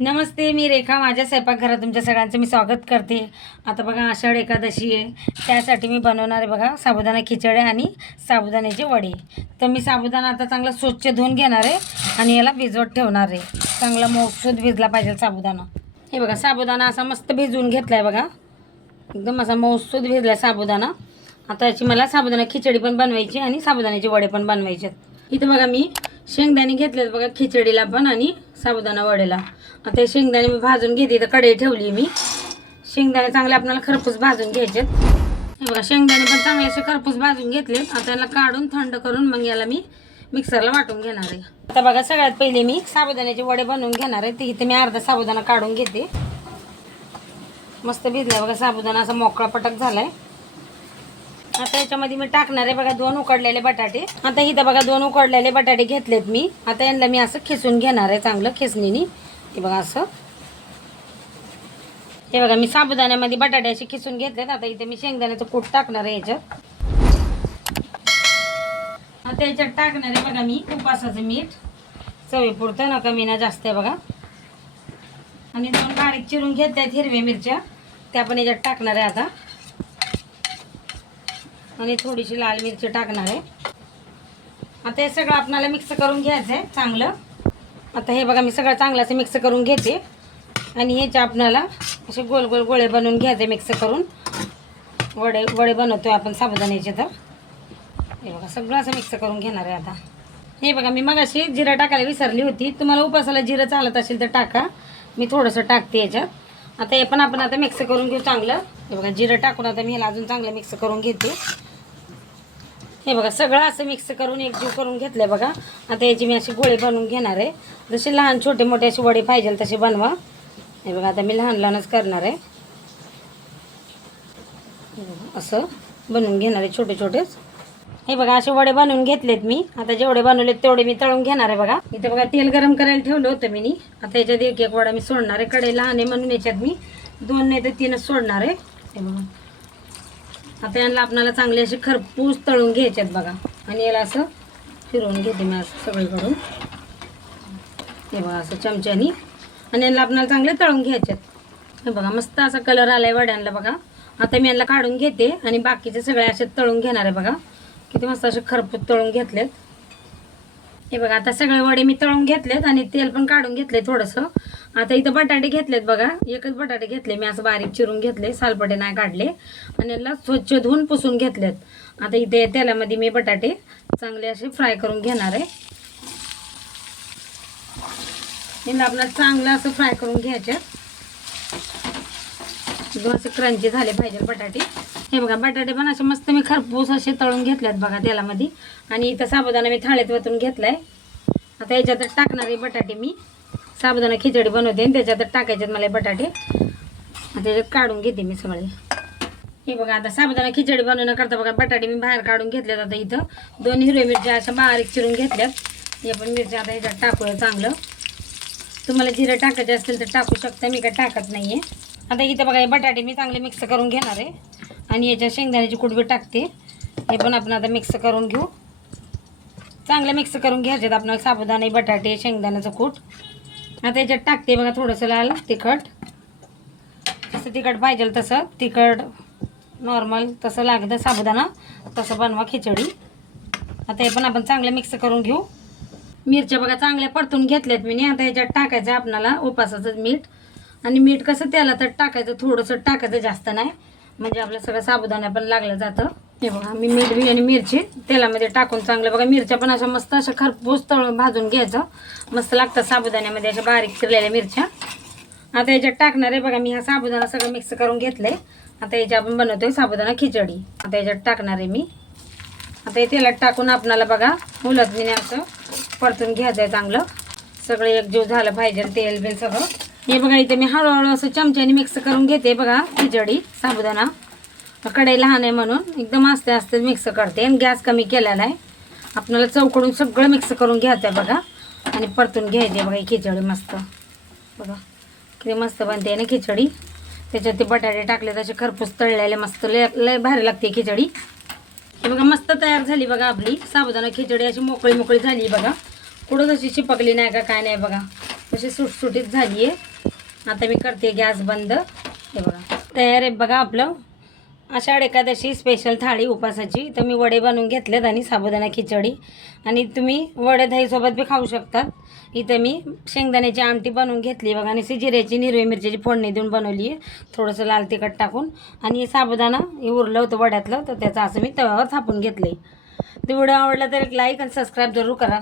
नमस्ते मी रेखा माझ्या स्वयंपाकघरात तुमच्या सगळ्यांचं मी स्वागत करते. आता बघा आषाढ एकादशी आहे. त्यासाठी मी बनवणार आहे बघा साबुदाणा खिचडे आणि साबुदाण्याचे वडे. तर मी साबुदाणा आता चांगला स्वच्छ धुवून घेणार आहे आणि याला भिजवत ठेवणार आहे. चांगला मोसूद भिजला पाहिजे साबुदाणा. हे बघा साबुदाणा असा मस्त भिजवून घेतला आहे बघा. एकदम असा मौसूद भिजला साबुदाणा. आता याची मला साबुदाणा खिचडी पण बनवायची आणि साबुदाण्याचे वडे पण बनवायचे आहेत. इथं बघा मी शेंगदाणे घेतलेत बघा खिचडीला पण आणि साबुदाणा वडेला. आता शेंगदाणे मी भाजून घेते. इथं कढई ठेवली मी. शेंगदाणे चांगले आपल्याला खरपूस भाजून घ्यायचे हे बघा शेंगदाणे पण चांगले असे खरपूस भाजून घेतले. आता याला काढून थंड करून मग याला मी मिक्सरला वाटून घेणार आहे. आता बघा सगळ्यात पहिले मी साबुदाण्याचे वडे बनवून घेणार आहे. ते इथे मी अर्धा साबुदाणा काढून घेते. मस्त भिजलाय बघा साबुदाणा असा मोकळा पटक झालाय. आता याच्यामध्ये मी टाकणार आहे बघा दोन उकडलेले बटाटे. आता इथं बघा दोन उकडलेले बटाटे घेतलेत मी. आता यांना मी असं खेचून घेणार आहे चांगलं खेचणीने हे बघा असं. हे बघा मी साबुदाण्यामध्ये बटाटे असे खिसून घेतलेत. आता इथे मी शेंगदाण्याचं कूट टाकणार आहे याच्यात. आता याच्यात टाकणार आहे बघा मी उपासाचं मीठ. चवीपुरतं ना कमी ना जास्त आहे बघा. आणि दोन बारीक चिरून घेतल्या आहेत हिरव्या मिरच्या. त्या पण याच्यात टाकणार आहे आता. आणि थोडीशी लाल मिरची टाकणार आहे. आता हे सगळं आपल्याला मिक्स करून घ्यायचं आहे चांगलं. आता हे बघा मी सगळं चांगलं असं मिक्स करून घेते. आणि ह्याचे आपणाला असे गोल गोल गोळे बनवून घ्यायचे मिक्स करून. वडे वडे बनवतो आपण साबुदाण्याचे तर. हे बघा सगळं असं मिक्स करून घेणार आहे आता. हे बघा मी मग अशी जिरं टाकायला विसरली होती. तुम्हाला उपासाला जिरं चालत असेल तर टाका. मी थोडंसं टाकते याच्यात. आता हे पण आपण आता मिक्स करून घेऊ चांगलं. हे बघा जिरं टाकून आता मी ह्याला अजून चांगलं मिक्स करून घेते. हे बघा सगळं असं मिक्स करून एकजीव करून घेतलं बघा. आता याची मी अशी गोळे बनवून घेणार आहे. जसे लहान छोटे मोठे असे वडे पाहिजे तसे बनवा. हे बघा आता मी लहान लहानच करणार आहे. असं बनवून घेणार आहे छोटे छोटेच हे बघा असे वडे बनवून घेतलेत मी. आता जेवढे बनवलेत तेवढे मी तळून घेणार आहे बघा. इथे बघा तेल गरम करायला ठेवलं होतं मी नी. आता याच्यात एक एक वडा मी सोडणार आहे. कडे लहान आहे म्हणून याच्यात मी दोन नाही तर तीनच सोडणार आहे. हे बघा. आता यांना आपणाला चांगले असे खरपूस तळून घ्यायचे आहेत बघा. आणि याला असं फिरवून घेते मी असं सगळीकडून. हे बघा असं चमच्यानी. आणि यांना आपणाला चांगले तळून घ्यायचे आहेत हे बघा मस्त असा कलर आलाय वड्यांना बघा. आता मी यांना काढून घेते आणि बाकीचे सगळे असे तळून घेणार आहे बघा. किती मस्त असे खरपूस तळून घेतलेत. हे बघा आता सगळे वडे मी तळून घेतलेत आणि तेल पण काढून घेतले थोडंसं. आता इथं बटाटे घेतलेत बघा. एकच बटाटे घेतले मी असं बारीक चिरून घेतले सालपटे नाही काढले. आणि याला स्वच्छ धुवून पुसून घेतलेत. आता इथे तेलामध्ये मी बटाटे चांगले असे फ्राय करून घेणार आहे. हिला आपल्याला चांगलं असं फ्राय करून घ्यायचे. असे क्रंची झाले पाहिजे बटाटे. हे बघा बटाटे पण असे मस्त मी खरपूस असे तळून घेतलेत बघा तेलामध्ये. आणि इथं साबुदाणा मी थाळीत वतून घेतलाय. आता याच्यातच टाकणार आहे बटाटे मी. साबुदाणा खिचडी बनवते आणि त्याच्यात टाकायचे मला बटाटे. त्याच्यात काढून घेते मी सगळे. हे बघा आता साबुदाणा खिचडी बनवण्याकरता बघा बटाटे मी बाहेर काढून घेतल्यात आता इथं. दोन हिरव्या मिरच्या अशा बारीक चिरून घेतल्यात. या पण मिरच्या आता ह्याच्यात टाकूया चांगलं. तुम्हाला जिरं टाकायचे असतील तर टाकू शकता मी काय टाकत नाही आहे आता इथं बघा हे बटाटे मी चांगले मिक्स करून घेणार आहे. आणि याच्यात शेंगदाण्याची कुडबी टाकते. हे पण आपण आता मिक्स करून घेऊ. चांगलं मिक्स करून घ्यायचे आपण साबुदाणे बटाटे शेंगदाण्याचं कूट. आता याच्यात टाकते बघा थोडंसं लाल तिखट. जसं तिखट पाहिजे तसं. तिखट नॉर्मल तसं लागतं साबुदाणा. तसं बनवा खिचडी. आता हे पण आपण चांगलं मिक्स करून घेऊ. मिरच्या बघा चांगल्या परतून घेतल्यात मी आता ह्याच्यात टाकायचं आपणाला उपासाचं मीठ. आणि मीठ कसं त्याला तर टाकायचं थोडंसं टाकायचं जास्त नाही. म्हणजे आपलं सगळं साबुदाणा पण लागलं जातं. हे बघा मी मीठ बी आणि मिरची तेलामध्ये टाकून चांगलं बघा मिरच्या पण अशा मस्त अशा खरपूस तळून भाजून घ्यायचं. मस्त लागतं साबुदाण्यामध्ये अशा बारीक चिरलेल्या मिरच्या. आता याच्यात टाकणार आहे बघा मी हा साबुदाणा सगळं मिक्स करून घेतलंय. आता याच्या आपण बनवतोय साबुदाणा खिचडी. आता याच्यात टाकणार आहे मी. आता हे तेलात टाकून आपणाला बघा मुलतनीने असं परतून घ्यायचं आहे चांगलं. सगळं एकजीव झालं पाहिजे तेल बिल सगळं. हे बघा इथे मी हळूहळू असं चमच्याने मिक्स करून घेते बघा खिचडी साबुदाणा. कढई लहान आहे म्हणून एकदम आस्ते आस्ते मिक्स करते आणि गॅस कमी केलेला आहे. आपल्याला चौकडून सगळं मिक्स करून घ्यायचं आहे बघा. आणि परतून घ्यायचे बघा ही खिचडी मस्त. बघा किती मस्त बनते ना खिचडी. त्याच्यात ते बटाटे टाकले तसे खरपूस तळलेले मस्त. लय लय भारी लागते खिचडी. हे बघा मस्त तयार झाली बघा आपली. साबुदाणा खिचडी अशी मोकळी मोकळी झाली बघा. कुठं तशी चिपकली नाही का काय नाही बघा. तशी सुटसुटीत झाली आहे आता मी करते गॅस बंद. हे बघा तयार आहे बघा आपलं. आषाढ एकादशी स्पेशल थाळी उपासाची. तर मी वडे बनवून घेतलेत आणि साबुदाणा खिचडी. आणि तुम्ही वडे दहीसोबत बी खाऊ शकतात. इथं मी शेंगदाण्याची आमटी बनवून घेतली बघा आणि जिऱ्याची हिरवी मिरच्याची फोडणी देऊन बनवली आहे. थोडंसं लाल तिखट टाकून. आणि हे साबुदाणा हे उरलं होतं वड्यातलं तर त्याचं असं मी तव्यावर थापून घेतलं आहे व्हिडिओ आवडला तर एक लाईक आणि सबस्क्राईब जरूर करा.